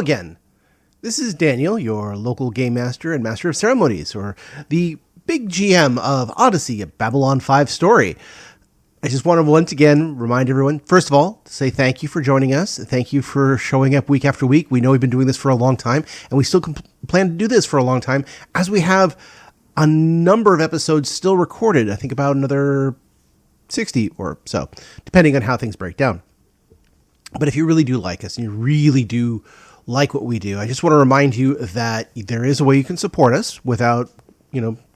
again. This is Daniel, your local game master and master of ceremonies, or the big GM of Odyssey, a Babylon 5 story. I just want to once again remind everyone, first of all, to say thank you for joining us. Thank you for showing up week after week. We know we've been doing this for a long time, and we still plan to do this for a long time, as we have a number of episodes still recorded. I think about another 60 or so, depending on how things break down. But if you really do like us, and you really do like what we do, I just want to remind you that there is a way you can support us without,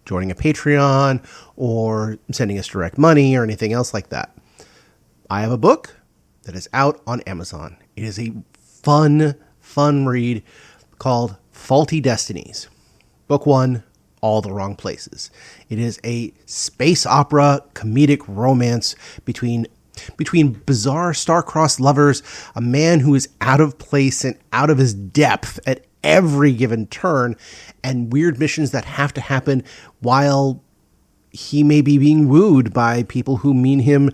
joining a Patreon or sending us direct money or anything else like that. I have a book that is out on Amazon. It is a fun read called Faulty Destinies. Book 1, All the Wrong Places. It is a space opera comedic romance between bizarre star-crossed lovers, a man who is out of place and out of his depth at every given turn, and weird missions that have to happen while he may be being wooed by people who mean him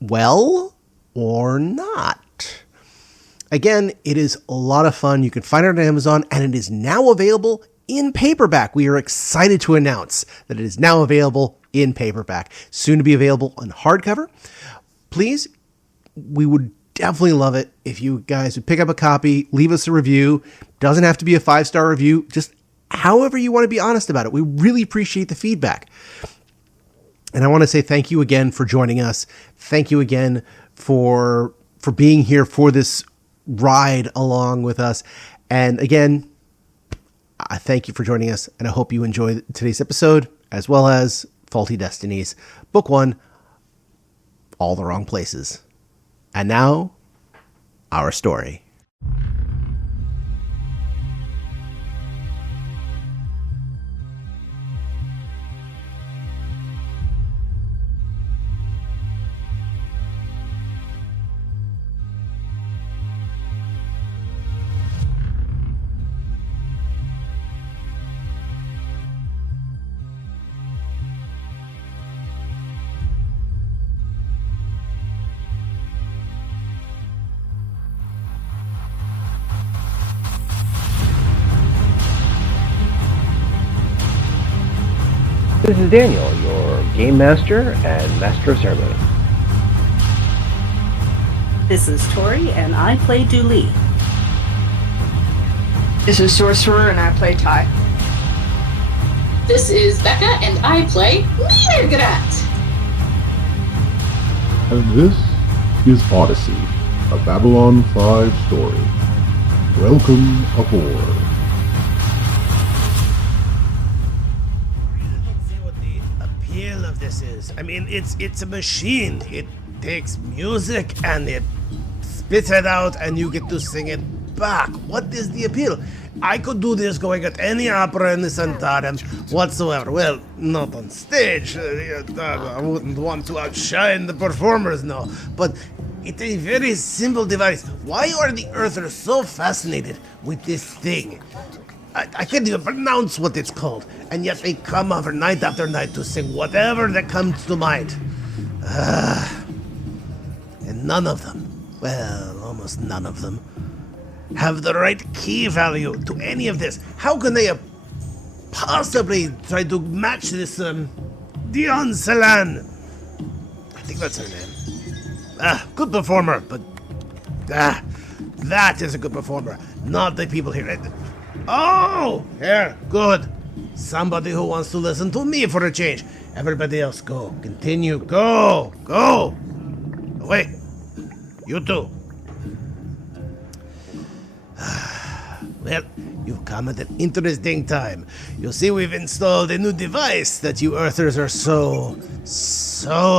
well or not. Again, it is a lot of fun. You can find it on Amazon, and it is now available in paperback. We are excited to announce that it is now available in paperback, soon to be available on hardcover. Please, we would definitely love it if you guys would pick up a copy, leave us a review. Doesn't have to be a 5-star review, just however you want to be honest about it. We really appreciate the feedback. And I want to say thank you again for joining us. Thank you again for being here for this ride along with us. And again, I thank you for joining us, and I hope you enjoy today's episode, as well as Faulty Destinies, Book 1, All the Wrong Places. And now, our story. This is Daniel, your game master and master of ceremony. This is Tori, and I play Dooley. This is Sorcerer, and I play Ty. This is Becca, and I play Niedergrat. And this is Odyssey, a Babylon 5 story. Welcome aboard. Of this is. I mean, it's a machine. It takes music and it spits it out and you get to sing it back. What is the appeal? I could do this going at any opera in the Santarem whatsoever. Well, not on stage. I wouldn't want to outshine the performers, no. But it's a very simple device. Why are the Earthers so fascinated with this thing? I can't even pronounce what it's called, and yet they come over night after night to sing whatever that comes to mind. And none of them, well, almost none of them, have the right key value to any of this. How can they possibly try to match this, Dion Celan? I think that's her name. Good performer, but, that is a good performer, not the people here. Oh, here, good. Somebody who wants to listen to me for a change. Everybody else, go. Continue. Go. Wait. You too. Well, you've come at an interesting time. You see, we've installed a new device that you Earthers are so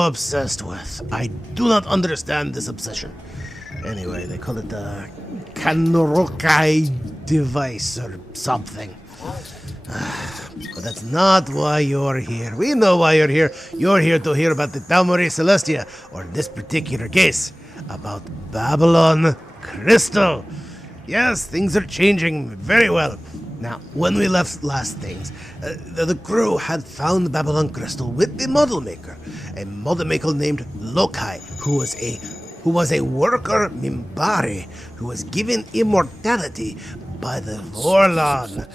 obsessed with. I do not understand this obsession. Anyway, they call it the Kanorokai device or something. But that's not why you're here. We know why you're here. You're here to hear about the Tau Marie Celestia, or in this particular case, about Babylon Crystal. Yes, things are changing very well. Now, when we left last things, the crew had found Babylon Crystal with the model maker, a model maker named Lokai, who was a who was a worker Mimbari, who was given immortality by the Vorlon.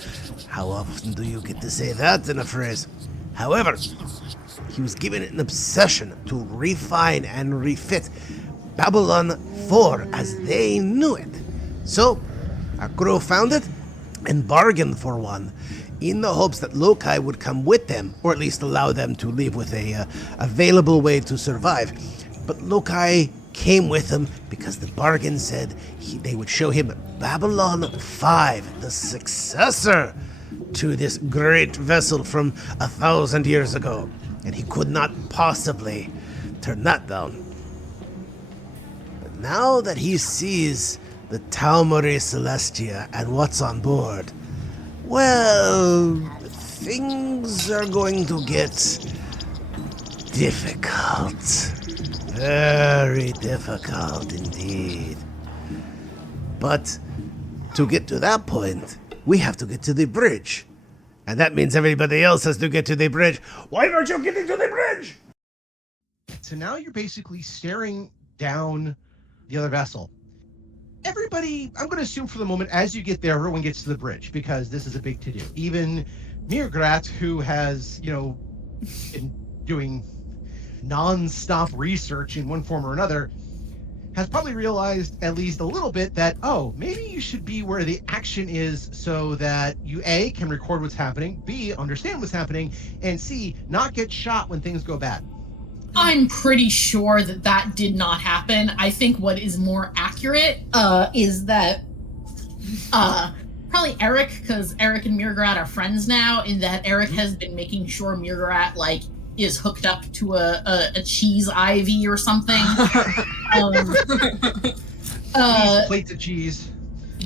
How often do you get to say that in a phrase? However, he was given an obsession to refine and refit Babylon 4 as they knew it. So, our crew found it and bargained for one, in the hopes that Lokai would come with them, or at least allow them to leave with a available way to survive. But Lokai came with them because the bargain said they would show him Babylon 5, the successor to this great vessel from 1,000 years ago. And he could not possibly turn that down. But now that he sees the Tau Marie Celestia and what's on board, well, things are going to get difficult. Very difficult indeed. But to get to that point, we have to get to the bridge. And that means everybody else has to get to the bridge. Why aren't you getting to the bridge? So now you're basically staring down the other vessel. Everybody, I'm going to assume for the moment, as you get there, everyone gets to the bridge, because this is a big to-do. Even Mirgrat, who has, been doing non-stop research in one form or another, has probably realized at least a little bit that, maybe you should be where the action is so that you, A, can record what's happening, B, understand what's happening, and C, not get shot when things go bad. I'm pretty sure that did not happen. I think what is more accurate is that probably Eric, because Eric and Mirgrat are friends now, in that Eric has been making sure Mirgrat, is hooked up to a cheese IV or something. Plates of cheese.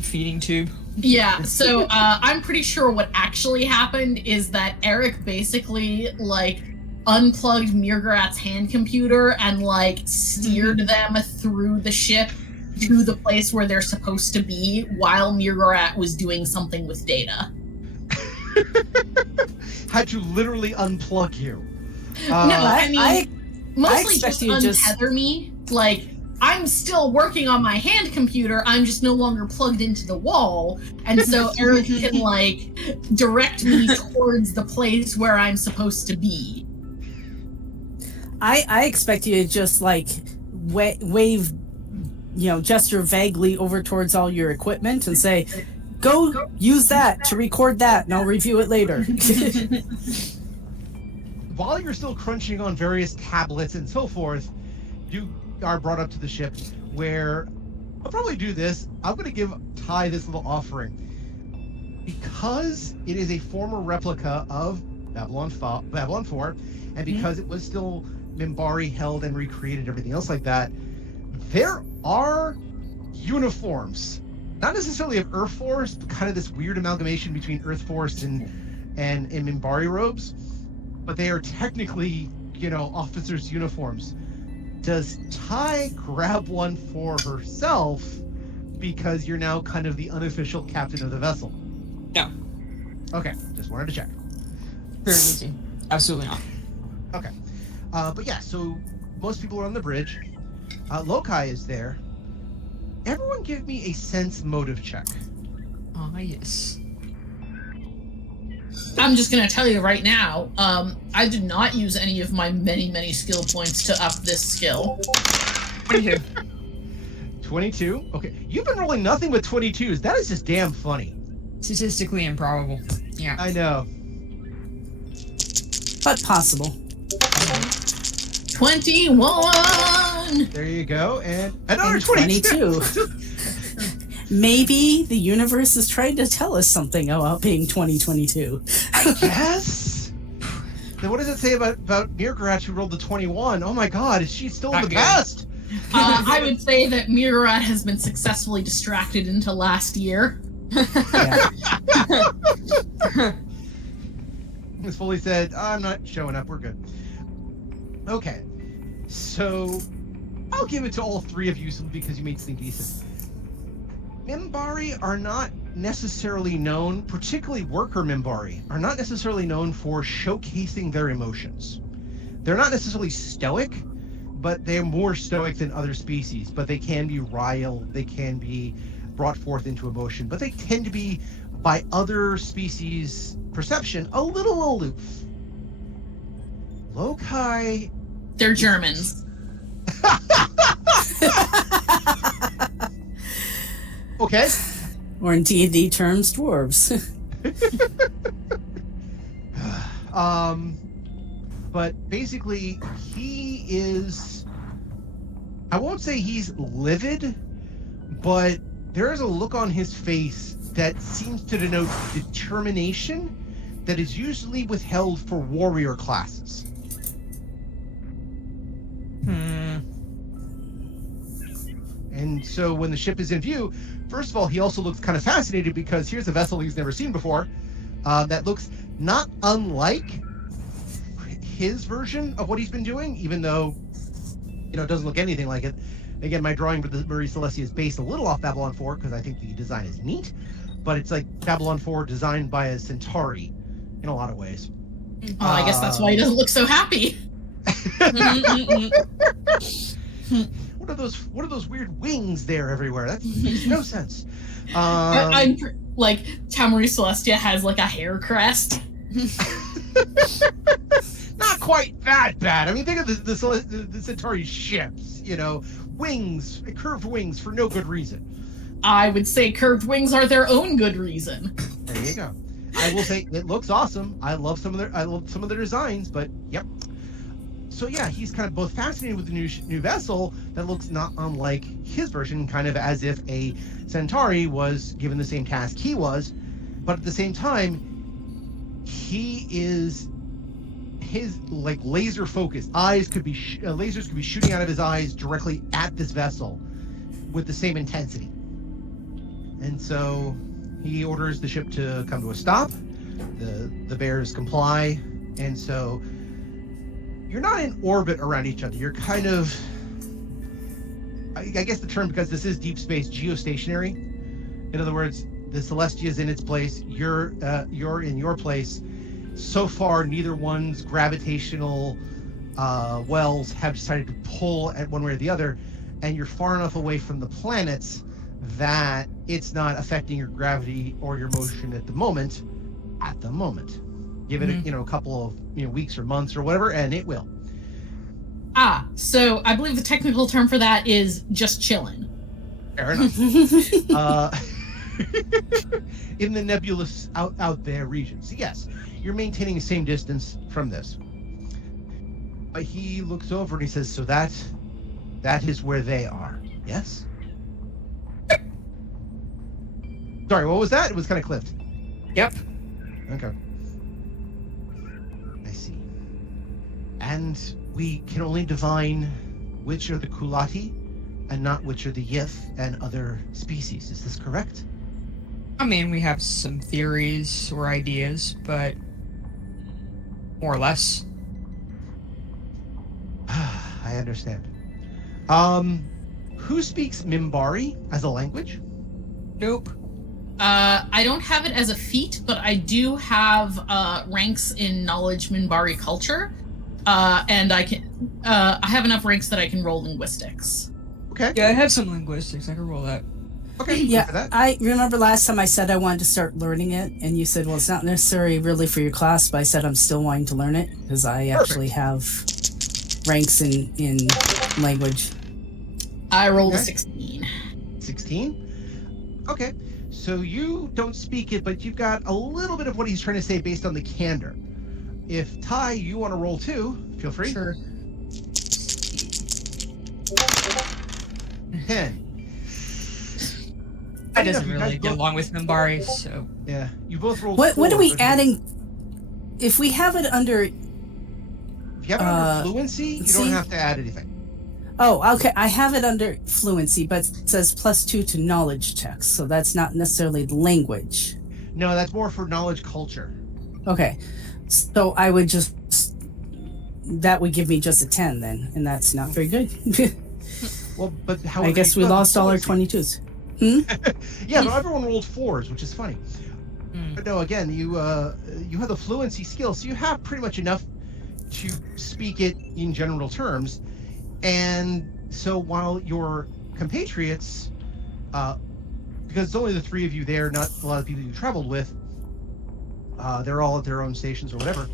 Feeding tube. Yeah, so I'm pretty sure what actually happened is that Eric basically, unplugged Mirgrat's hand computer and, steered them through the ship to the place where they're supposed to be while Mirgrat was doing something with data. Had to literally unplug you. Mostly just untether me. I'm still working on my hand computer, I'm just no longer plugged into the wall, and so Eric can, direct me towards the place where I'm supposed to be. I expect you to just, wave, gesture vaguely over towards all your equipment and say, go use that to record that, and I'll review it later. While you're still crunching on various tablets and so forth, you are brought up to the ship, where I'll probably do this. I'm going to give Ty this little offering. Because it is a former replica of Babylon 4, and because it was still Mimbari held and recreated, everything else like that, there are uniforms. Not necessarily of Earth Force, but kind of this weird amalgamation between Earth Force and Mimbari robes. But they are technically, officers' uniforms. Does Ty grab one for herself because you're now kind of the unofficial captain of the vessel? No. Okay, just wanted to check. Very easy. Absolutely not. Okay. But yeah, so most people are on the bridge. Lokai is there. Everyone give me a sense motive check. Yes. I'm just going to tell you right now, I did not use any of my many, many skill points to up this skill. 22. 22? Okay. You've been rolling nothing but 22s. That is just damn funny. Statistically improbable. Yeah. I know. But possible. 21! There you go. And another 22. Maybe the universe is trying to tell us something about being 2022. I guess. Then what does it say about Mirgrat, who rolled the 21? Oh my god, is she still in the past? I would say that Mirgrat has been successfully distracted into last year. Miss Foley said, I'm not showing up, we're good. Okay, so I'll give it to all three of you because you made something decent. Mimbari are not necessarily known, particularly worker Mimbari, are not necessarily known for showcasing their emotions. They're not necessarily stoic, but they're more stoic than other species. But they can be riled, they can be brought forth into emotion, but they tend to be, by other species' perception, a little aloof. Lokai... They're Germans. Okay. Or in D&D terms, dwarves. But basically, he is... I won't say he's livid, but there is a look on his face that seems to denote determination that is usually withheld for warrior classes. And so when the ship is in view, first of all, he also looks kind of fascinated because here's a vessel he's never seen before that looks not unlike his version of what he's been doing, even though, it doesn't look anything like it. Again, my drawing for the Marie Celestia is based a little off Babylon 4 because I think the design is neat, but it's like Babylon 4 designed by a Centauri in a lot of ways. Oh, I guess that's why he doesn't look so happy. What are those weird wings there everywhere? That makes no sense. I'm like, Tau Marie Celestia has like a hair crest. Not quite that bad. I mean, think of the Centauri ships, wings, curved wings for no good reason. I would say curved wings are their own good reason. There you go. I will say it looks awesome. I love some of their designs, but yep. So yeah, he's kind of both fascinated with the new vessel that looks not unlike his version, kind of as if a Centauri was given the same task he was, but at the same time, his like laser focused eyes could be lasers could be shooting out of his eyes directly at this vessel with the same intensity. And so he orders the ship to come to a stop. The bears comply, and so you're not in orbit around each other. You're kind of, I guess the term, because this is deep space, geostationary. In other words, the Celestia is in its place. You're in your place. So far, neither one's gravitational wells have decided to pull at one way or the other, and you're far enough away from the planets that it's not affecting your gravity or your motion at the moment. Give it a couple of weeks or months or whatever, and it will. So I believe the technical term for that is just chillin'. Fair enough. In the nebulous out there regions. So yes, you're maintaining the same distance from this. He looks over and he says, so that is where they are. Yes? Sorry, what was that? It was kind of clipped. Yep. Okay. I see. And we can only divine which are the Kulati and not which are the Yith and other species. Is this correct? I mean, we have some theories or ideas, but more or less. I understand. Who speaks Mimbari as a language? Nope. I don't have it as a feat, but I do have ranks in knowledge Minbari culture, and I have enough ranks that I can roll linguistics. Okay. Yeah, I have some linguistics. I can roll that. Okay. Yeah, I remember last time I said I wanted to start learning it, and you said, well, it's not necessary really for your class, but I said I'm still wanting to learn it, because I actually have ranks in language. I rolled a 16. 16? Okay. So you don't speak it, but you've got a little bit of what he's trying to say based on the candor. If Ty, you want to roll too, feel free. Sure. 10. I doesn't really get along with Mimbari, so... Yeah, you both rolled What are 4, we but adding? If we have it under... If you have it under fluency, you don't have to add anything. Oh, okay. I have it under fluency, but it says +2 to knowledge checks, so that's not necessarily language. No, that's more for knowledge culture. Okay. So I would just... That would give me just a 10 then, and that's not very good. Well, but how? I guess we lost all our 22s. Yeah, but everyone rolled 4s, which is funny. But no, again, you have the fluency skill, so you have pretty much enough to speak it in general terms. And so while your compatriots, because it's only the three of you there, not a lot of people you traveled with, they're all at their own stations or whatever.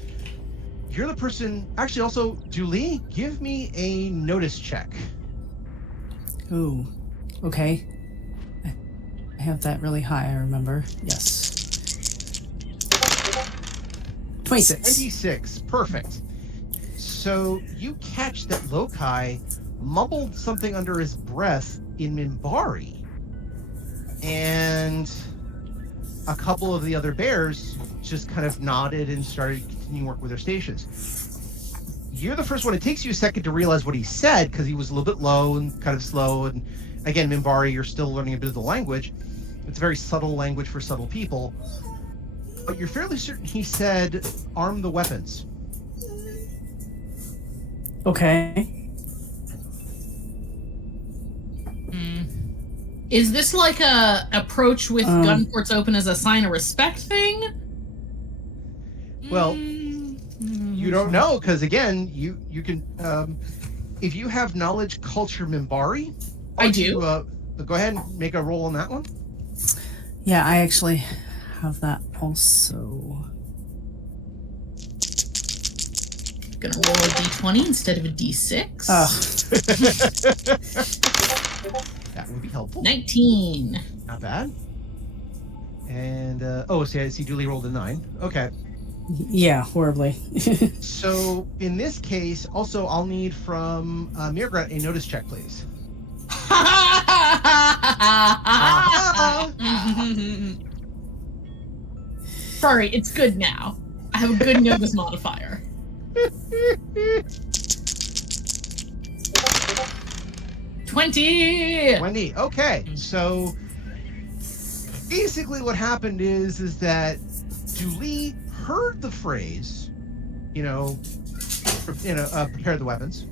You're the person. Actually, also, Julie, give me a notice check. Ooh, okay. I have that really high, I remember. Yes. 26. 26. Perfect. So you catch that Lokai mumbled something under his breath in Minbari. And a couple of the other bears just kind of nodded and started continuing work with their stations. You're the first one. It takes you a second to realize what he said because he was a little bit low and kind of slow. And again, Minbari, you're still learning a bit of the language. It's a very subtle language for subtle people. But you're fairly certain he said, arm the weapons. Okay. Is this like a approach with gun ports open as a sign of respect thing? Well, you don't know because again, you can if you have knowledge culture Minbari. I do. Go ahead and make a roll on that one. Yeah, I actually have that also. Gonna roll a d20 instead of a d6. That would be helpful. 19. Not bad. And see, I see Julie rolled a 9. Okay. Yeah, horribly. So in this case, also I'll need from Mirgrat a notice check, please. Sorry, it's good now. I have a good notice modifier. 20. 20. Okay. So basically what happened is that Julie heard the phrase, prepare the weapons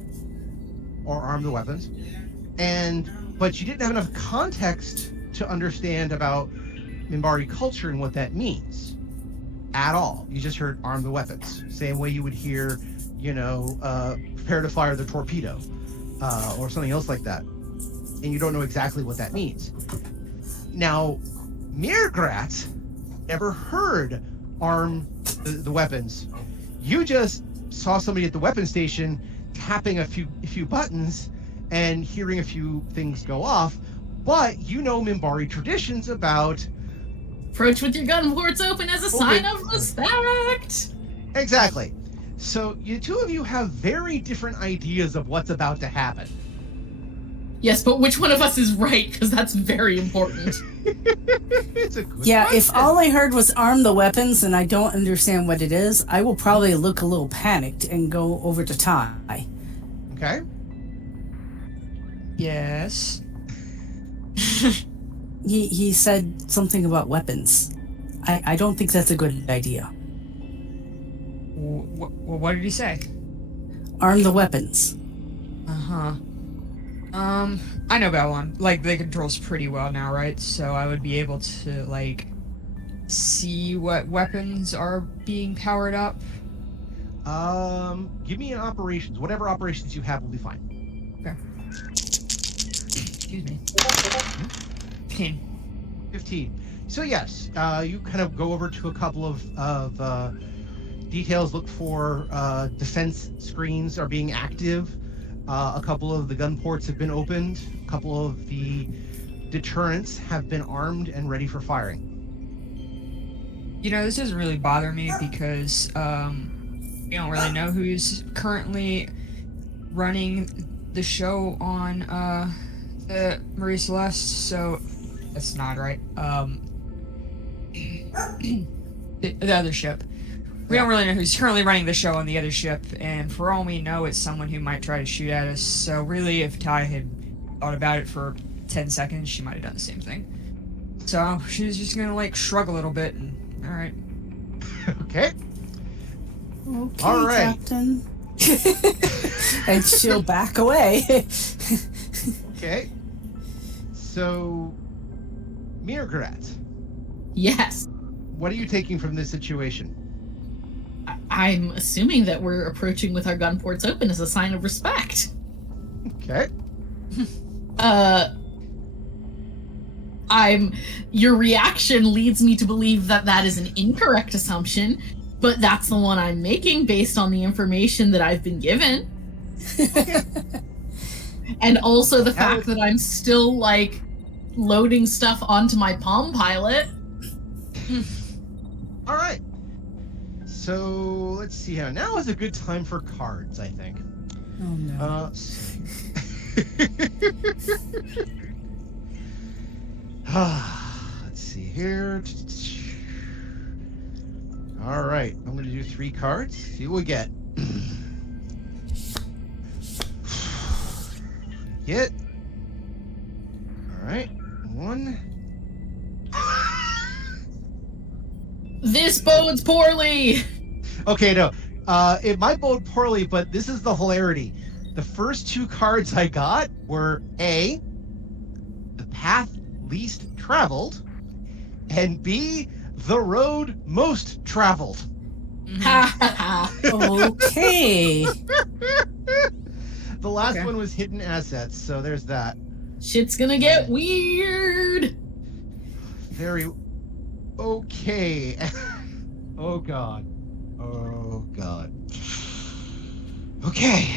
or arm the weapons. But she didn't have enough context to understand about Minbari culture and what that means at all. You just heard arm the weapons. Same way you would hear, prepare to fire the torpedo or something else like that. And you don't know exactly what that means. Now, Mirgrat never heard arm the weapons. You just saw somebody at the weapon station tapping a few buttons and hearing a few things go off, but you know Minbari traditions about approach with your gun ports open as a sign of respect. Exactly. So you two of you have very different ideas of what's about to happen. Yes, but which one of us is right? Because that's very important. It's a good question. If all I heard was arm the weapons and I don't understand what it is, I will probably look a little panicked and go over to Ty. Okay. Yes. He said something about weapons. I don't think that's a good idea. What did he say? Arm the weapons. Uh-huh. I know Babylon. The controls pretty well now, right? So I would be able to, see what weapons are being powered up. Give me an operations. Whatever operations you have will be fine. Okay. Excuse me. 15. So yes, you kind of go over to a couple of details. Look for defense screens are being active. A couple of the gun ports have been opened. A couple of the deterrents have been armed and ready for firing. This doesn't really bother me because we don't really know who's currently running the show on the Marie Celeste, so that's not right. The other ship. We don't really know who's currently running the show on the other ship, and for all we know, it's someone who might try to shoot at us. So really, if Ty had thought about it for 10 seconds, she might have done the same thing. So she's just gonna shrug a little bit and, all right. Okay. Okay, all right. Captain. And she'll back away. Okay. So, Mirgrat. Yes. What are you taking from this situation? I'm assuming that we're approaching with our gun ports open as a sign of respect. Okay. Your reaction leads me to believe that that is an incorrect assumption, but that's the one I'm making based on the information that I've been given. And also the fact that I'm still, like, loading stuff onto my Palm Pilot. All right. So, let's see here. Now is a good time for cards, I think. Oh, no. Let's see. Let's see here. All right. I'm going to do 3 cards. See what we get. Hit. All right. 1. This bodes poorly. Okay, no. It might bode poorly, but this is the hilarity. The first 2 cards I got were A, the path least traveled, and B, the road most traveled. Okay. The last one was hidden assets, so there's that. Shit's gonna get weird. Very okay. Oh god. Oh god. Okay.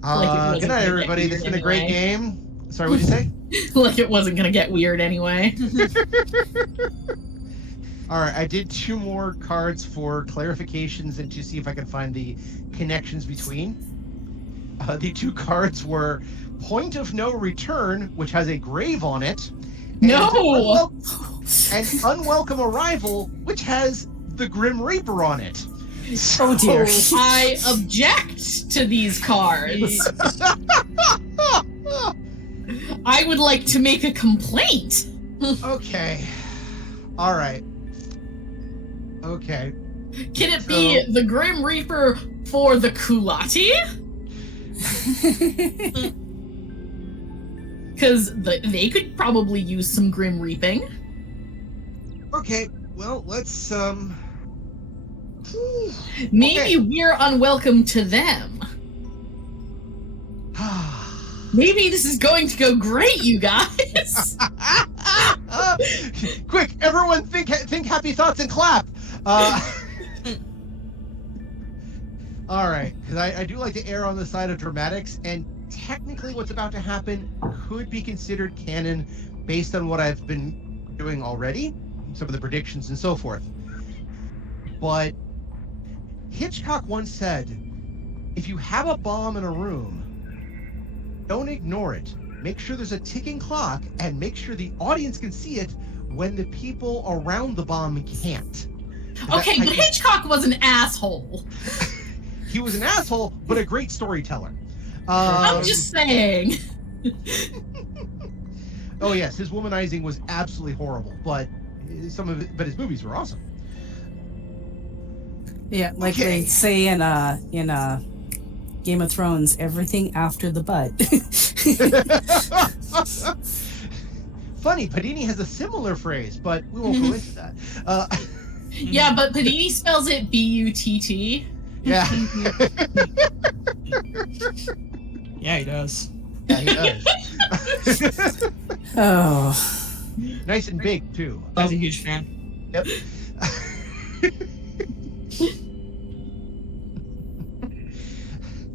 Good night, everybody. This has been a great game. Sorry, what'd you say? Like it wasn't gonna get weird anyway. All right, I did 2 more cards for clarifications and to see if I can find the connections between. The 2 cards were Point of No Return, which has a grave on it. No! And Unwelcome Arrival, which has the Grim Reaper on it. Oh dear. I object to these cards. I would like to make a complaint. Okay. All right. Okay. Can it be the Grim Reaper for the Kulati? Because they could probably use some Grim Reaping. Okay. Well, let's Maybe we're unwelcome to them. Maybe this is going to go great, you guys. Quick, everyone think happy thoughts and clap. All right, because I do like to err on the side of dramatics, and technically what's about to happen could be considered canon based on what I've been doing already, some of the predictions and so forth. But Hitchcock once said, if you have a bomb in a room, don't ignore it. Make sure there's a ticking clock and make sure the audience can see it when the people around the bomb can't. Okay, but Hitchcock was an asshole. He was an asshole, but a great storyteller. I'm just saying. Oh yes, his womanizing was absolutely horrible, but his movies were awesome. Yeah, like they say in Game of Thrones, everything after the butt. Funny, Padini has a similar phrase, but we won't go into that. Yeah, but Padini spells it B-U-T-T. Yeah. Yeah, he does. Yeah, he does. Oh. Nice and big, too. I was a huge fan. Yep.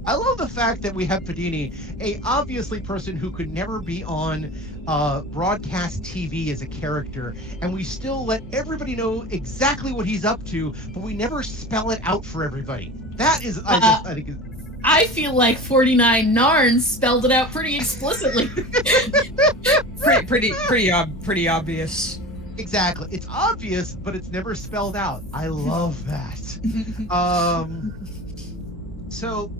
I love the fact that we have Padini, a obviously person who could never be on broadcast TV as a character, and we still let everybody know exactly what he's up to, but we never spell it out for everybody. That is, I think. I feel like 49 Narns spelled it out pretty explicitly. pretty obvious. Exactly. It's obvious, but it's never spelled out. I love that. So,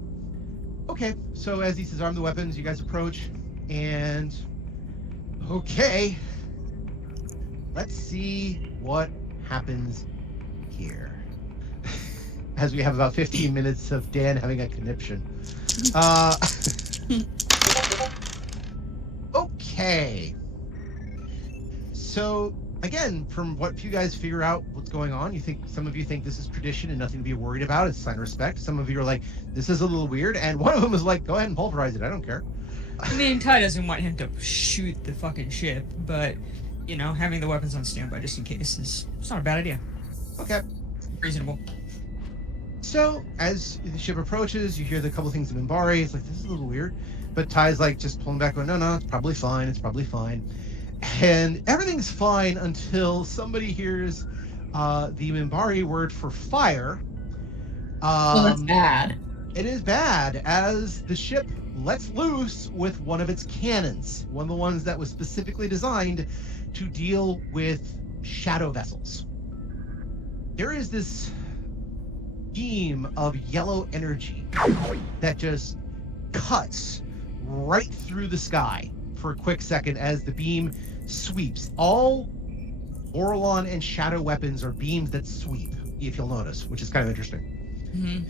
okay. So as he says, arm the weapons, you guys approach, and okay. Let's see what happens here. As we have about 15 minutes of Dan having a conniption. Okay. So, again, from what you guys figure out what's going on, some of you think this is tradition and nothing to be worried about. It's a sign of respect. Some of you are like, this is a little weird. And one of them is like, go ahead and pulverize it. I don't care. I mean, Ty doesn't want him to shoot the fucking ship, but, you know, having the weapons on standby just in case it's not a bad idea. Okay. Reasonable. So, as the ship approaches, you hear the couple things of Minbari. It's like, this is a little weird. But Ty's like, just pulling back, going, no, it's probably fine. It's probably fine. And everything's fine until somebody hears the Minbari word for fire. Well, that's bad. It is bad, as the ship lets loose with one of its cannons. One of the ones that was specifically designed to deal with shadow vessels. There is this beam of yellow energy that just cuts right through the sky for a quick second as the beam sweeps. All Orlon and shadow weapons are beams that sweep, if you'll notice, which is kind of interesting. Mm-hmm.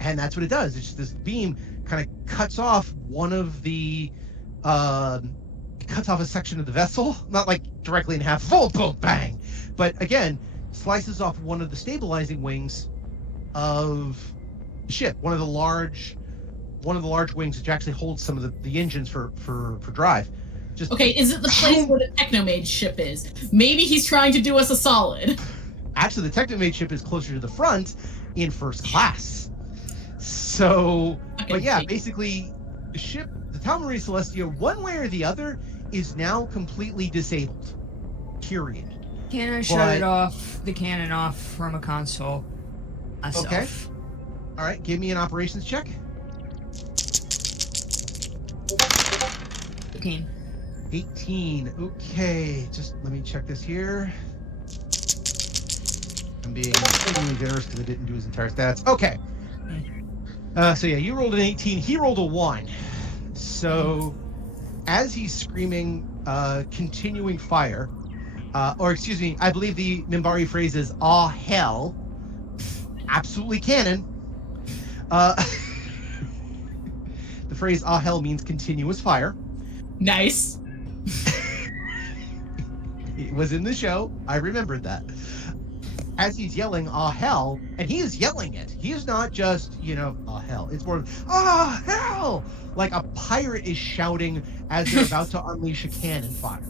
And that's what it does. It's just this beam kind of cuts off one of the cuts off a section of the vessel, not like directly in half, boom, boom, bang, but again slices off one of the stabilizing wings of the ship, one of the large wings which actually holds some of the engines for drive. Just Okay, is it the place where the Technomage ship is? Maybe he's trying to do us a solid. Actually, the Technomage ship is closer to the front in first class. So, but yeah, basically, the ship, the Tau Marie Celestia, one way or the other, is now completely disabled. Period. Can I shut the cannon off from a console myself? Okay. All right, give me an operations check. 18. Okay, just let me check this here. I'm being extremely generous because I didn't do his entire stats. Okay. So yeah, you rolled an 18. He rolled a 1. So as he's screaming, continuing fire, or excuse me, I believe the Minbari phrase is "ah hell," absolutely canon. The phrase "ah hell" means continuous fire. Nice. It was in the show. I remembered that. As he's yelling, "ah, hell," and he is yelling it. He is not just, "ah, hell." It's more, "ah, hell!" Like a pirate is shouting as they're about to unleash a cannon fire.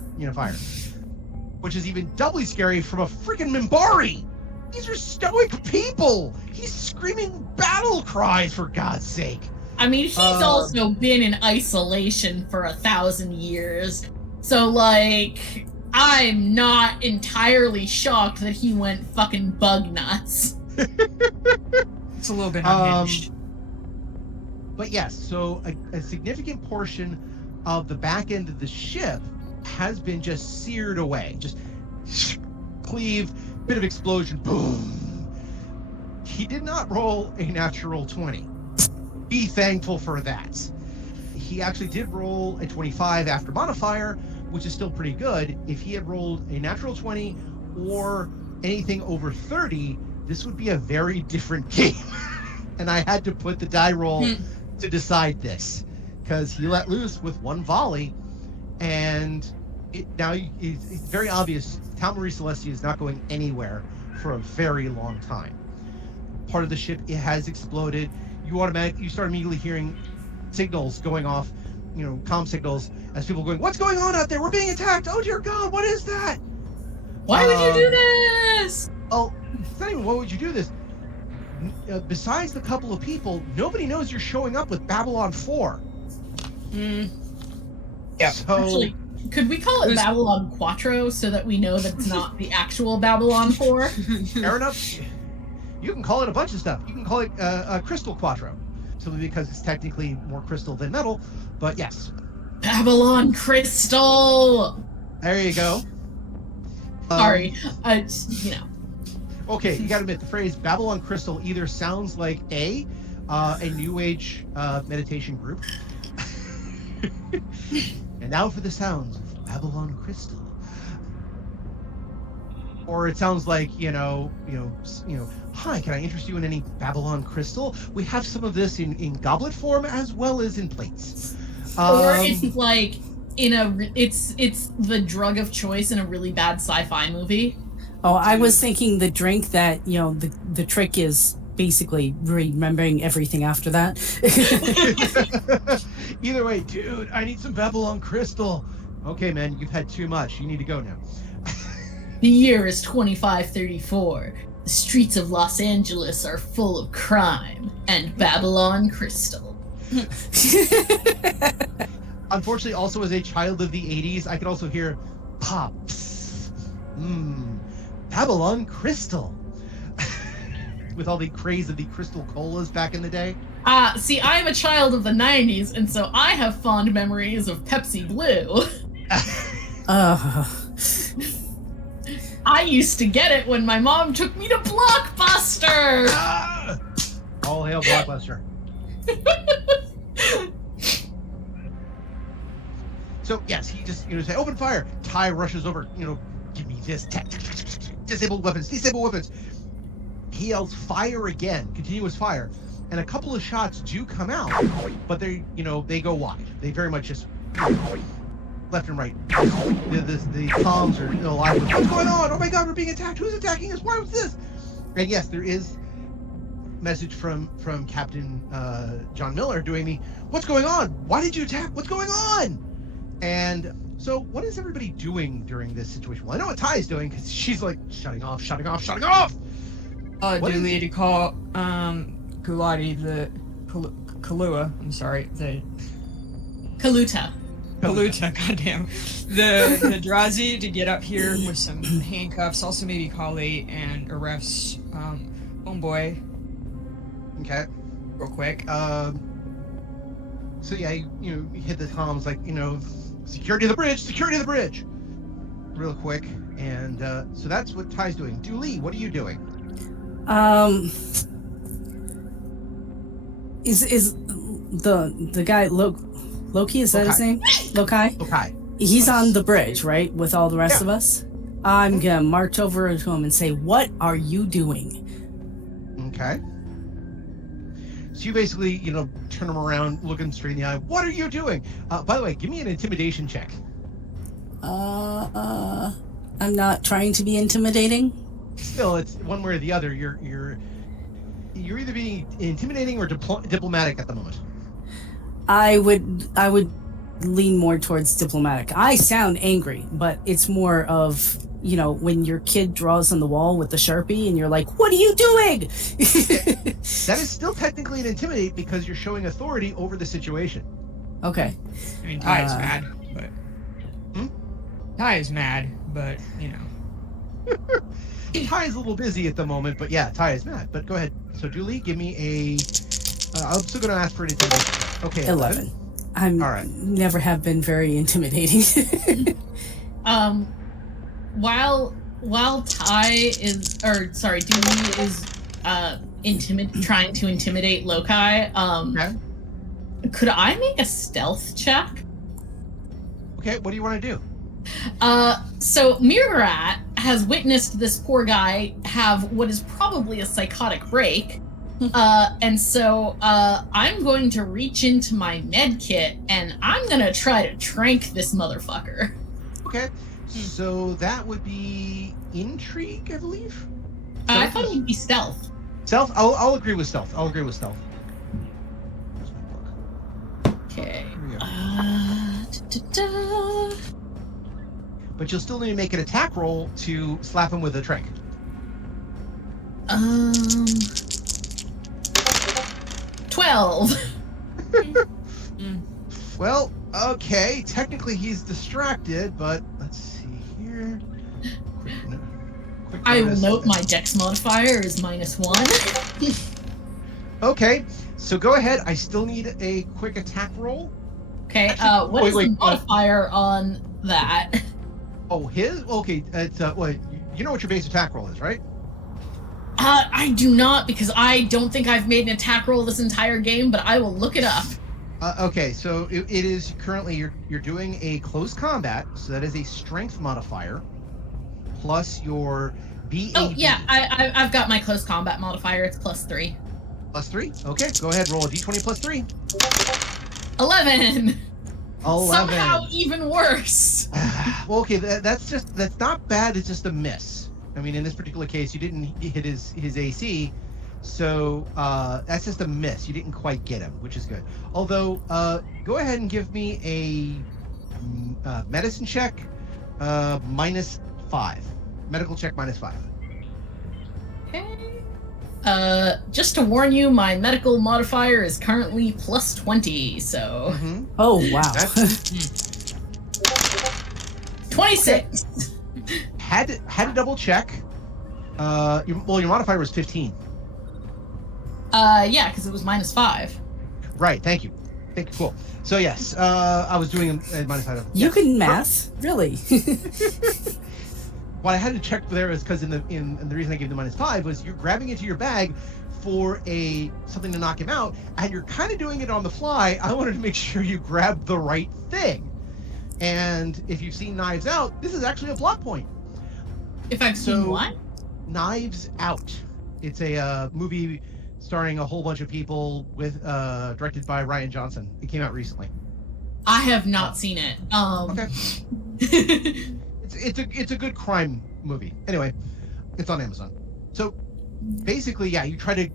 Which is even doubly scary from a freaking Minbari. These are stoic people. He's screaming battle cries, for God's sake. I mean, he's also been in isolation for 1,000 years. So, like, I'm not entirely shocked that he went fucking bug nuts. It's a little bit unhinged. But yes, so a significant portion of the back end of the ship has been just seared away. Just cleave, bit of explosion, boom. He did not roll a natural 20. Be thankful for that. He actually did roll a 25 after modifier, which is still pretty good. If he had rolled a natural 20 or anything over 30, this would be a very different game. And I had to put the die roll to decide this, because he let loose with one volley, and it's very obvious Tau Marie Celestia is not going anywhere for a very long time. Part of the ship, it has exploded. You start immediately hearing signals going off, comm signals, as people going, "What's going on out there? We're being attacked! Oh dear God, what is that? Why would you do this?" Oh, it's not even why would you do this. Besides the couple of people, nobody knows you're showing up with Babylon 4. Yeah. So, actually, could we call it Babylon Quattro so that we know that it's not the actual Babylon 4? Fair enough. You can call it a bunch of stuff. You can call it a Crystal Quattro, simply because it's technically more crystal than metal. But yes, Babylon Crystal. there you go. Sorry, Okay, you gotta admit, the phrase Babylon Crystal either sounds like a New Age meditation group. And now for the sounds of Babylon Crystal. Or it sounds like, "Hi, can I interest you in any Babylon Crystal? We have some of this in goblet form as well as in plates." Or it's like it's the drug of choice in a really bad sci-fi movie. Oh, I was thinking the drink that, the trick is basically remembering everything after that. Either way, dude, I need some Babylon Crystal. Okay, man, you've had too much. You need to go now. The year is 2534. The streets of Los Angeles are full of crime and Babylon Crystal. Unfortunately, also as a child of the 80s, I could also hear pops. Babylon Crystal. With all the craze of the Crystal Colas back in the day. See, I'm a child of the 90s, and so I have fond memories of Pepsi Blue. I used to get it when my mom took me to Blockbuster! All hail Blockbuster. So, yes, he just, say, open fire. Ty rushes over, give me this. Disable weapons. He yells fire again, continuous fire. And a couple of shots do come out, but they go wide. They very much just left and right. The comms are alive with, what's going on? Oh my god, we're being attacked. Who's attacking us? Why was this? And yes, there is message from Captain John Miller doing the, what's going on? Why did you attack? What's going on? And so what is everybody doing during this situation? Well, I know what Ty's doing, because she's like, shutting off. Do we need to call Kulati the Kalua? I'm sorry, the Kaluta, goddamn. The Drazi to get up here with some handcuffs. Also maybe Kali and arrest Homeboy. Okay. Real quick. So yeah, you hit the comms like, security of the bridge. Real quick. And so that's what Ty's doing. Dooley, what are you doing? Is the guy Loki, is that his name? Loki? Loki. He's on the bridge, right? With all the rest of us? I'm gonna march over to him and say, what are you doing? Okay. So you basically, turn him around, looking straight in the eye. What are you doing? By the way, give me an intimidation check. I'm not trying to be intimidating. Still, it's one way or the other. You're either being intimidating or diplomatic at the moment. I would lean more towards diplomatic. I sound angry, but it's more of, when your kid draws on the wall with the Sharpie and you're like, what are you doing? That is still technically an intimidate because you're showing authority over the situation. Okay. I mean, Ty is mad, but... Ty is mad, but, Ty is a little busy at the moment, but yeah, Ty is mad. But go ahead. So, Dooley, give me a... I'm still going to ask for an intimidation. Okay, 11. I'm all right. Never have been very intimidating. While Ty is, Dooley is trying to intimidate Loki, okay. Could I make a stealth check? Okay, what do you want to do? So Mirgarat has witnessed this poor guy have what is probably a psychotic break. And so I'm going to reach into my med kit and I'm gonna try to trank this motherfucker. Okay, so that would be intrigue, I believe. I thought it would be stealth. Stealth? I'll agree with stealth. Where's my book? Okay. But you'll still need to make an attack roll to slap him with a trank. 12. Well, okay. Technically, he's distracted, but let's see here. Quick I will notice. note my dex modifier is -1. Okay, so go ahead. I still need a quick attack roll. Okay, Actually, what is wait, the modifier on that? Oh, his? Okay, it's, what, you know what your base attack roll is, right? I do not, because I don't think I've made an attack roll this entire game, but I will look it up. Okay, so it is currently, you're doing a close combat, so that is a strength modifier, plus your BAB. Oh, yeah, I've got my close combat modifier. It's +3. +3? Okay, go ahead, roll a d20 +3. 11! 11. Somehow even worse. Well, okay, that's not bad. It's just a miss. I mean, in this particular case, you didn't hit his AC, so that's just a miss. You didn't quite get him, which is good. Although, go ahead and give me a medicine check, -5. Medical check -5. Okay. Just to warn you, my medical modifier is currently +20, so... Mm-hmm. Oh, wow. 26! Had to double check. Your modifier was 15. Yeah, because it was -5. Right. Thank you. Cool. So yes, I was doing a -5. You can math? Really? What I had to check there is because the reason I gave the -5 was you're grabbing into your bag for something to knock him out, and you're kind of doing it on the fly. I wanted to make sure you grabbed the right thing. And if you've seen Knives Out, this is actually a plot point. If I've seen what? Knives Out. It's a movie starring a whole bunch of people with directed by Rian Johnson. It came out recently. I have not seen it. Okay. It's a good crime movie. Anyway, it's on Amazon. So basically, yeah, you try to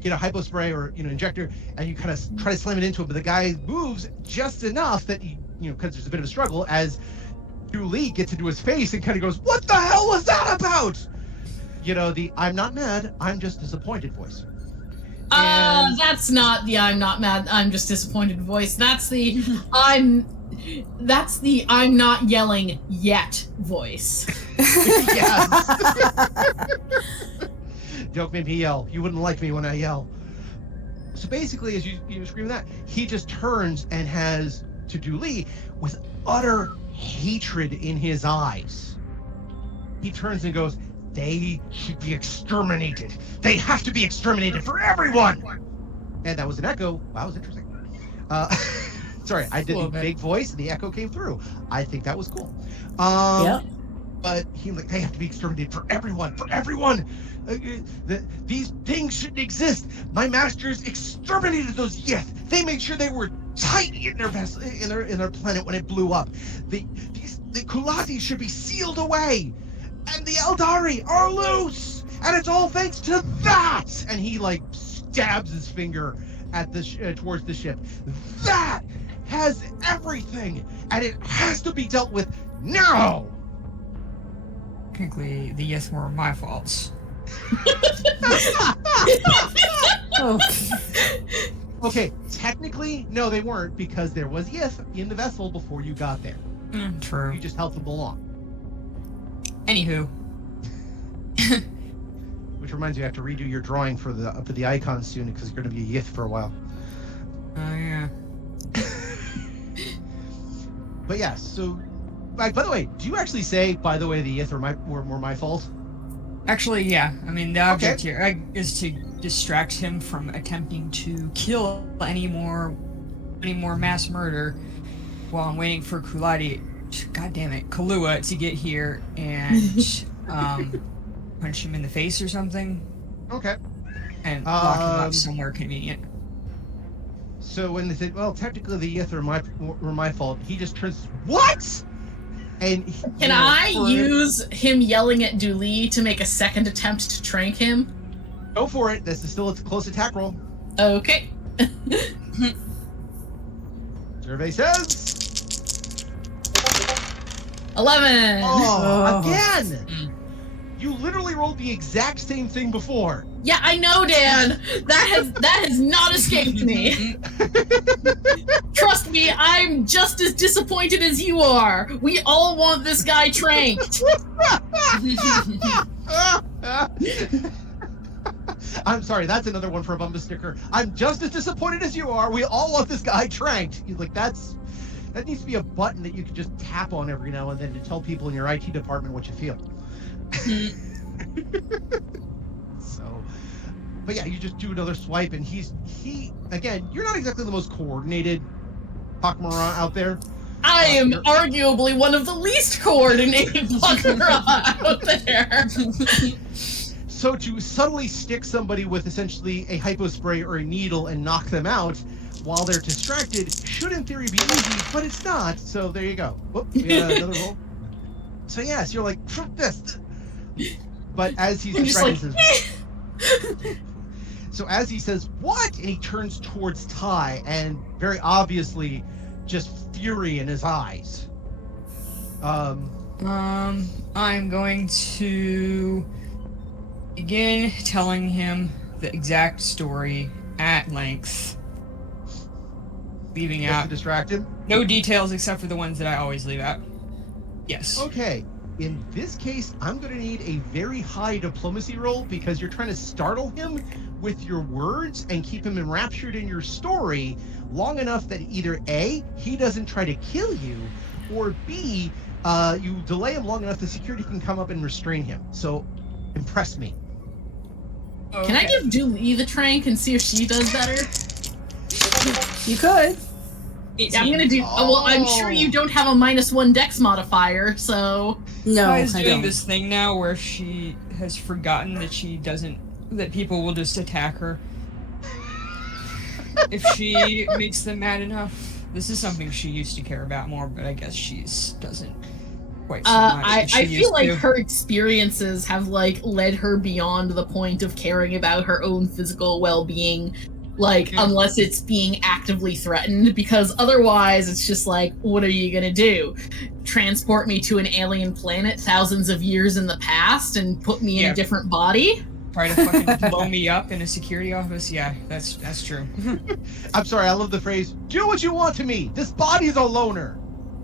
get a hypo spray or injector, and you kind of try to slam it into him, but the guy moves just enough that because there's a bit of a struggle as Lee gets into his face and kind of goes, "What the hell was that about?" The "I'm not mad, I'm just disappointed" voice. That's not the "I'm not mad, I'm just disappointed" voice. That's the I'm not yelling yet voice. Yes. Don't make me yell. You wouldn't like me when I yell. So basically, as you scream that, he just turns and has to do Lee with utter hatred in his eyes. He turns and goes, "They should be exterminated. They have to be exterminated for everyone." And that was an echo. Wow, that was interesting. Sorry, I did the big voice and the echo came through. I think that was cool. Yep. But they have to be exterminated for everyone. For everyone. These things shouldn't exist. My masters exterminated those Yith. They made sure they were tight in their vessel, in their planet when it blew up. The Kulati should be sealed away, and the Eldari are loose, and it's all thanks to that. And he stabs his finger at the towards the ship. That has everything, and it has to be dealt with now. Technically, the Yith were my faults. Oh. Okay, technically, no, they weren't, because there was Yith in the vessel before you got there. True. You just helped them along. Anywho. Which reminds me, I have to redo your drawing for the icon soon, because you're going to be a Yith for a while. Oh, yeah. But yeah, so... by the way, do you actually say, by the way, the Yith were my fault? Actually, yeah. I mean, the object here is to distract him from attempting to kill any more mass murder while I'm waiting for Kahlua to get here and punch him in the face or something. Okay. And lock him up somewhere convenient. So when they said, well, technically the Yith were my fault, he just turns, what? And can I use him yelling at Dooley to make a second attempt to trank him? Go for it. This is still a close attack roll. Okay. Survey says 11. Oh, again! You literally rolled the exact same thing before. Yeah, I know, Dan. That has not escaped me. Trust me, I'm just as disappointed as you are. We all want this guy tranked. I'm sorry, that's another one for a bumper sticker. I'm just as disappointed as you are. We all want this guy tranked. That needs to be a button that you can just tap on every now and then to tell people in your IT department what you feel. But yeah, you just do another swipe, and he again, you're not exactly the most coordinated pak'ma'ra out there. I am arguably one of the least coordinated pak'ma'ra out there. So to suddenly stick somebody with essentially a hypo spray or a needle and knock them out while they're distracted, should in theory be easy, but it's not. So there you go. Whoop, we got another roll. So yes, you're like, this. But as he's distracted, so as he says, what? And he turns towards Ty, and very obviously, just fury in his eyes. I'm going to begin telling him the exact story at length, leaving Just to out distract him. no details except for the ones that I always leave out. Yes. Okay. In this case, I'm going to need a very high diplomacy roll because you're trying to startle him with your words and keep him enraptured in your story long enough that either A, he doesn't try to kill you, or B, you delay him long enough the security can come up and restrain him. So, impress me. Okay. Can I give Julie the trank and see if she does better? You could. Yeah, I'm gonna do. Oh, well, I'm sure you don't have a -1 dex modifier, so. No, Ty's I doing don't. this thing now where she has forgotten that that people will just attack her if she makes them mad enough. This is something she used to care about more, but I guess she doesn't quite so much. I she feel used like to. her experiences have led her beyond the point of caring about her own physical well-being, unless it's being actively threatened, because otherwise it's just like, what are you gonna do? Transport me to an alien planet thousands of years in the past and put me in a different body? Try to fucking blow me up in a security office? Yeah, that's true. I'm sorry, I love the phrase, do what you want to me! This body's a loner!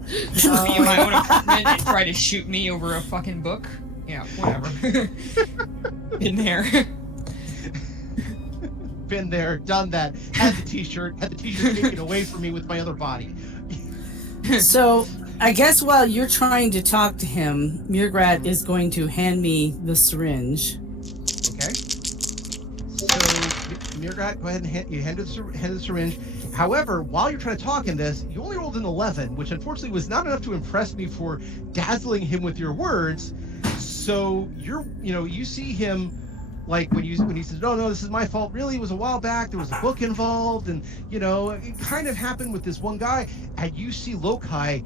Be in my own apartment and try to shoot me over a fucking book? Yeah, whatever. In there. Been there, done that, had the t-shirt taken away from me with my other body. So, I guess while you're trying to talk to him, Mirgrat is going to hand me the syringe. Okay. So, Mirgat, go ahead and hand the syringe. However, while you're trying to talk in this, you only rolled an 11, which unfortunately was not enough to impress me for dazzling him with your words. So you see him, like when he says, no, this is my fault. Really, it was a while back. There was a book involved, and it kind of happened with this one guy. And you see Lokai,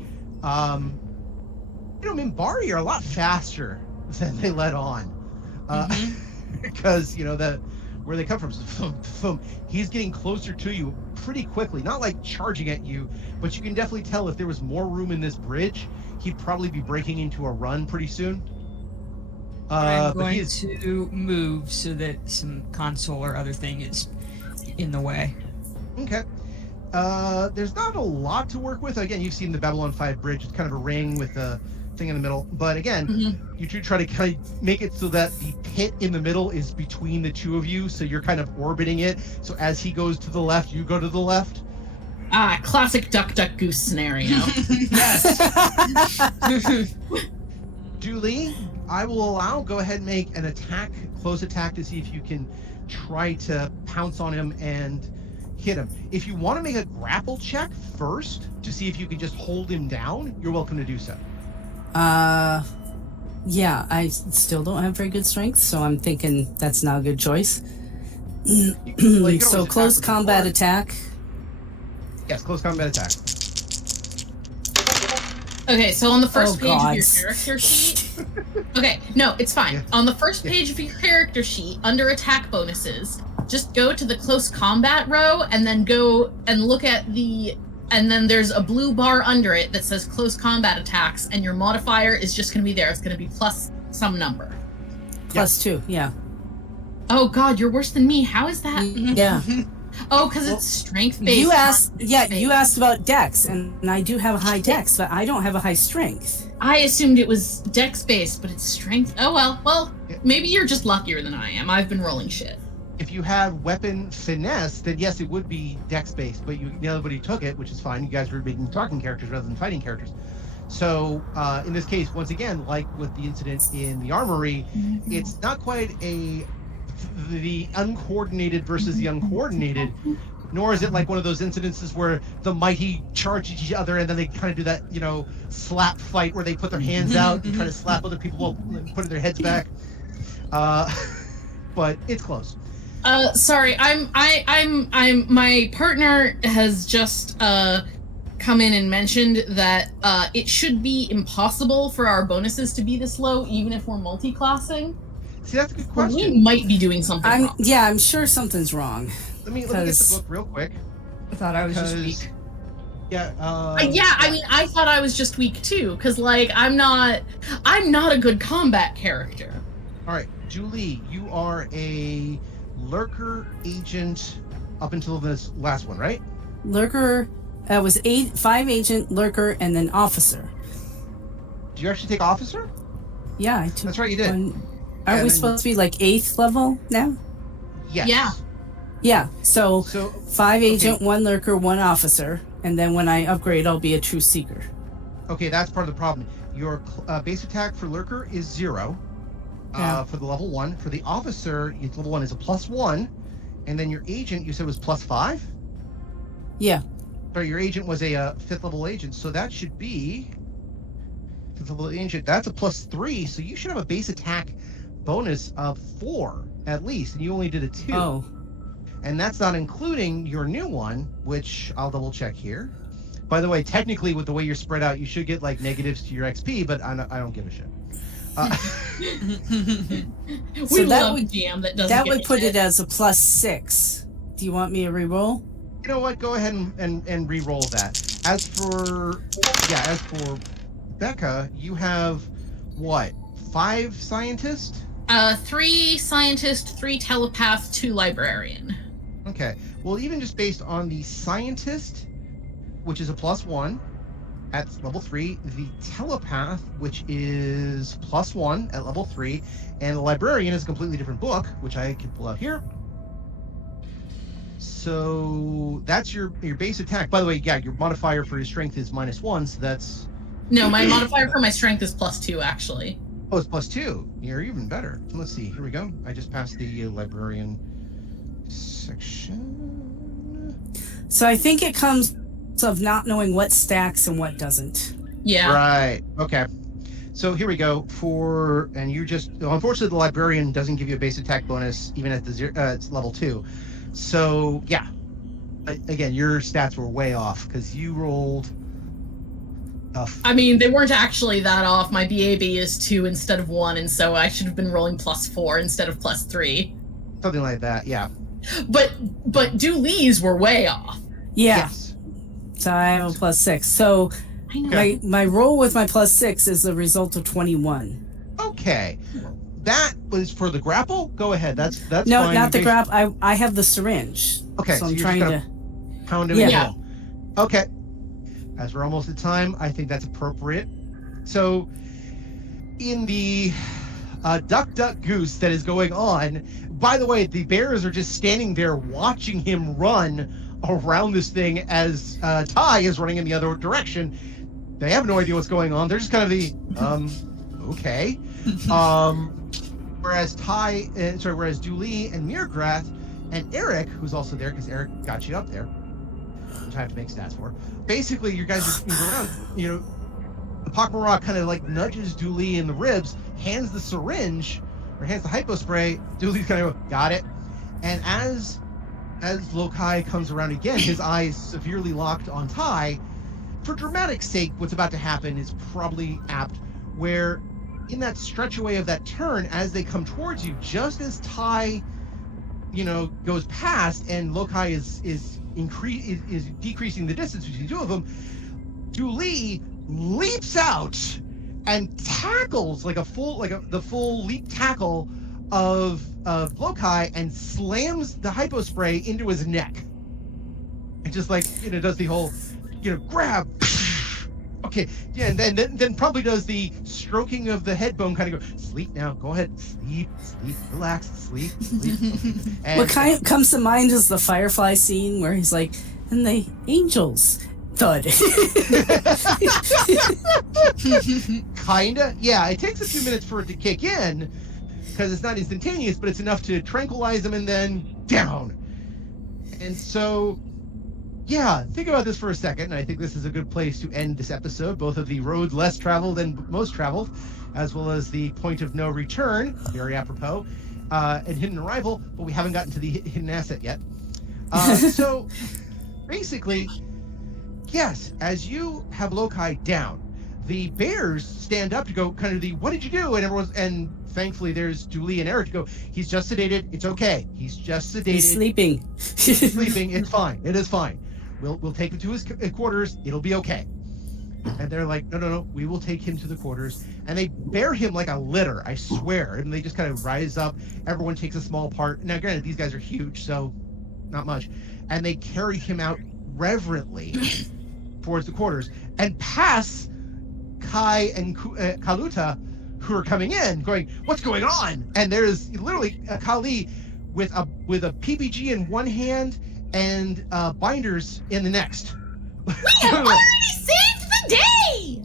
Minbari are a lot faster than they let on, because where they come from. He's getting closer to you pretty quickly, not like charging at you, but you can definitely tell if there was more room in this bridge, he'd probably be breaking into a run pretty soon. I'm going to move so that some console or other thing is in the way. Okay. There's not a lot to work with. Again, you've seen the Babylon 5 bridge. It's kind of a ring with a thing in the middle. But again, you do try to kind of make it so that the pit in the middle is between the two of you. So you're kind of orbiting it. So as he goes to the left, you go to the left. Classic Duck, Duck, Goose scenario. Yes. Julie, I will go ahead and make an close attack to see if you can try to pounce on him and hit him. If you want to make a grapple check first to see if you can just hold him down, you're welcome to do so. Yeah, I still don't have very good strength, so I'm thinking that's not a good choice. So close combat attack. Yes, close combat attack. Okay, so on the first page of your character sheet... Okay, no, it's fine. Yeah. On the first page of your character sheet, under attack bonuses, just go to the close combat row and then go and look at the... And then there's a blue bar under it that says close combat attacks, and your modifier is just going to be there. It's going to be plus some number. Plus 2, yeah. Oh god, you're worse than me. How is that? Yeah. Oh, because it's strength-based. You asked about dex, and I do have a high dex, but I don't have a high strength. I assumed it was dex-based, but it's strength. Oh well, maybe you're just luckier than I am. I've been rolling shit. If you have weapon finesse, then yes, it would be dex-based, but nobody took it, which is fine. You guys were making talking characters rather than fighting characters. So, in this case, once again, like with the incident in the armory, it's not quite the uncoordinated versus the uncoordinated, nor is it like one of those incidences where the mighty charge each other and then they kind of do that, slap fight where they put their hands out and try to slap other people while putting their heads back. But it's close. Sorry, I'm my partner has just come in and mentioned that it should be impossible for our bonuses to be this low, even if we're multi-classing. See, that's a good question. We might be doing something wrong. Yeah, I'm sure something's wrong. Let me get the book real quick. I thought I was just weak. Yeah. I mean, I thought I was just weak too, because like I'm not a good combat character. All right, Julie, you are a lurker agent up until this last one, right? Lurker, was 5 agent, lurker, and then officer. Do you actually take officer? Yeah, I took. That's right, you did. Aren't we supposed to be like 8th level now? Yes. Yeah. Yeah. So 5 agent, 1 lurker, 1 officer, and then when I upgrade, I'll be a true seeker. Okay, that's part of the problem. Your base attack for lurker is 0. For the level 1. For the officer, level 1 is a +1, and then your agent, you said was +5? Yeah. Sorry, your agent was a 5th level agent, so that should be 5th level agent. That's a +3, so you should have a base attack bonus of 4 at least, and you only did a 2. Oh. And that's not including your new one, which I'll double check here. By the way, technically, with the way you're spread out, you should get like negatives to your XP, but I don't give a shit. We love a GM that doesn't. That would put it as a +6. Do you want me to re-roll? You know what? Go ahead and re-roll that. As for Becca, you have what? 5 scientists? 3 scientist, 3 telepath, 2 librarian. Okay. Well, even just based on the scientist, which is a +1 at level 3, the telepath, which is +1 at level 3, and the librarian is a completely different book, which I can pull out here. So that's your base attack. By the way, yeah, your modifier for your strength is -1, so that's... No, my modifier for my strength is +2, actually. Oh, it's +2. You're even better. Let's see. Here we go. I just passed the librarian section. So I think it comes of not knowing what stacks and what doesn't. Yeah. Right. Okay. So here we go. And you just... Unfortunately, the librarian doesn't give you a base attack bonus even at the it's level 2. So, yeah. Again, your stats were way off because you rolled... I mean, they weren't actually that off. My BAB is 2 instead of 1, and so I should have been rolling +4 instead of +3. Something like that, yeah. But Dooley's were way off. Yeah. Yes. So I have a +6. So I know. my roll with my +6 is the result of 21. Okay. That was for the grapple? Go ahead. That's No, fine. not the grapple. I have the syringe. Okay, So so I'm you're trying just to. gonna pound him Yeah. in. Okay. As we're almost at time, I think that's appropriate. So, in the duck, duck, goose that is going on, by the way, the bears are just standing there watching him run around this thing as Ty is running in the other direction. They have no idea what's going on. They're just kind of okay. Whereas Dooley and Mirgrath and Eric, who's also there because Eric got you up there, which I have to make stats for. Basically, you guys just move around. You know, the pak'ma'ra kind of like nudges Dooley in the ribs, hands the syringe, or hands the hypo spray. Dooley's kind of got it. And as Lokai comes around again, his eyes severely locked on Ty. For dramatic sake, what's about to happen is probably apt, where in that stretch away of that turn, as they come towards you, just as Ty, goes past, and Lokai is decreasing the distance between the two of them, Dooley leaps out and tackles the full leap tackle of Lokai and slams the hypo spray into his neck. And just does the whole grab. Okay, yeah, and then probably does the stroking of the head bone, kind of go, sleep now, go ahead, sleep, relax, sleep. And What comes to mind is the Firefly scene where he's like, and the angels thud. Kinda, yeah. It takes a few minutes for it to kick in because it's not instantaneous, but it's enough to tranquilize them and then down. And so, yeah, think about this for a second, and I think this is a good place to end this episode, both of the road less traveled and most traveled, as well as the point of no return, very apropos. and hidden arrival, but we haven't gotten to the hidden asset yet. So basically, yes, as you have Lokai down, the bears stand up to go kind of what did you do? And thankfully there's Julie and Eric to go, he's just sedated, it's okay. He's just sedated. He's sleeping. He's sleeping, it's fine. It is fine. We'll take him to his quarters, it'll be okay. And they're like, no, we will take him to the quarters. And they bear him like a litter, I swear. And they just kind of rise up. Everyone takes a small part. Now, granted, these guys are huge, so not much. And they carry him out reverently towards the quarters and pass Kai and Kaluta, who are coming in, going, what's going on? And there's literally Kali with a PPG in one hand and binders in the next. We have already saved the day!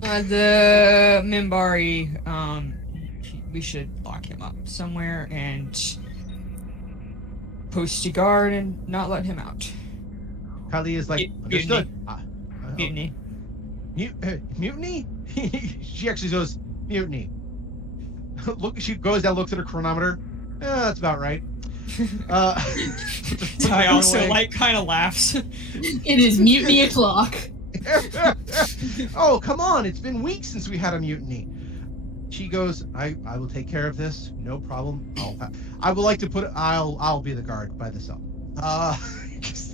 The Minbari, we should lock him up somewhere and post a guard and not let him out. Kali is like, understood. Mutiny. Mutiny? She actually goes, mutiny. Look, she goes down, looks at her chronometer. That's about right. I also kind of laughs. It is mutiny o'clock. Oh, come on, it's been weeks since we had a mutiny. She goes, I will take care of this, no problem. I would like to I'll be the guard by the cell.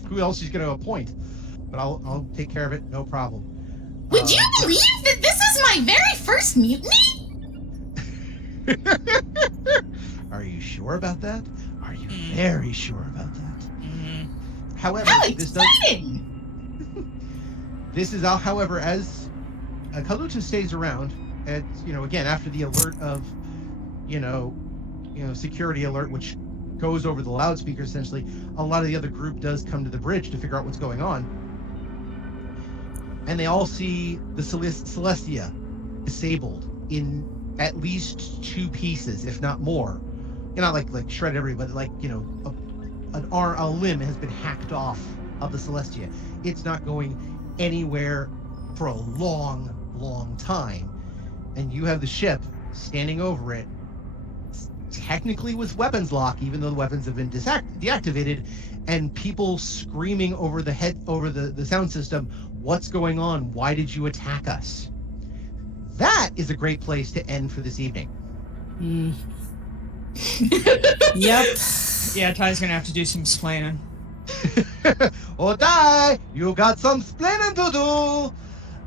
Who else she's gonna appoint? But I'll take care of it, no problem. Would you believe that this is my very first mutiny? Are you sure about that? Are you very sure about that? However, How exciting! This is all, however, as Kaluta stays around, and again after the alert of, security alert, which goes over the loudspeaker essentially, a lot of the other group does come to the bridge to figure out what's going on, and they all see the Celestia disabled in at least 2 pieces, if not more. Not like shredded everybody, but a limb has been hacked off of the Celestia. It's not going anywhere for a long, long time. And you have the ship standing over it, technically with weapons lock, even though the weapons have been deactivated, and people screaming over the sound system, what's going on? Why did you attack us? That is a great place to end for this evening. Yep. Yeah, Ty's gonna have to do some explaining. Oh, Ty, you got some explaining to do.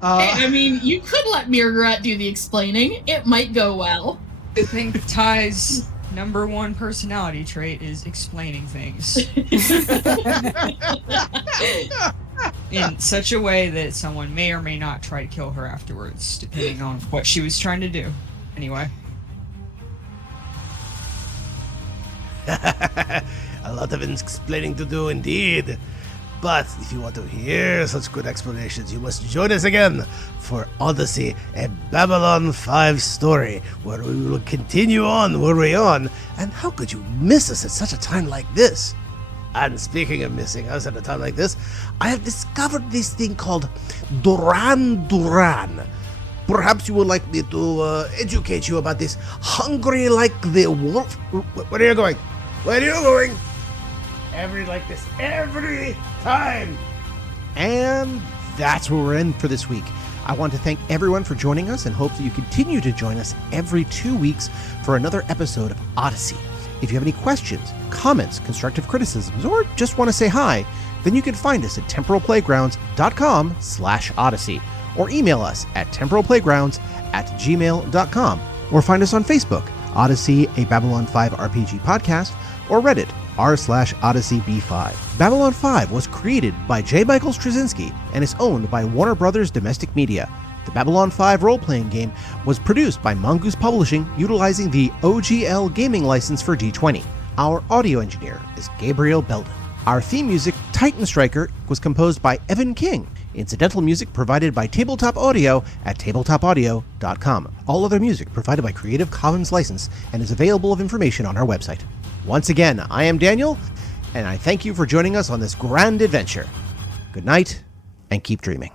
I mean, you could let Mirgarat do the explaining. It might go well. I think Ty's #1 personality trait is explaining things. In such a way that someone may or may not try to kill her afterwards, depending on what she was trying to do. Anyway. A lot of explaining to do indeed. But if you want to hear such good explanations, you must join us again for Odyssey, a Babylon 5 story, where we will continue on where we're on. And how could you miss us at such a time like this? And speaking of missing us at a time like this, I have discovered this thing called Duran Duran. Perhaps you would like me to educate you about this hungry like the wolf. Where are you going? Where are you going? Every time. And that's where we're in for this week. I want to thank everyone for joining us and hope that you continue to join us every 2 weeks for another episode of Odyssey. If you have any questions, comments, constructive criticisms, or just want to say hi, then you can find us at temporalplaygrounds.com/Odyssey, or email us at temporalplaygrounds@gmail.com, or find us on Facebook, Odyssey, a Babylon 5 RPG podcast, or Reddit, r/OdysseyB5. Babylon 5 was created by J. Michael Straczynski and is owned by Warner Brothers Domestic Media. The Babylon 5 role-playing game was produced by Mongoose Publishing, utilizing the OGL gaming license for D20. Our audio engineer is Gabriel Belden. Our theme music, Titan Striker, was composed by Evan King. Incidental music provided by Tabletop Audio at tabletopaudio.com. All other music provided by Creative Commons license and is available of information on our website. Once again, I am Daniel, and I thank you for joining us on this grand adventure. Good night, and keep dreaming.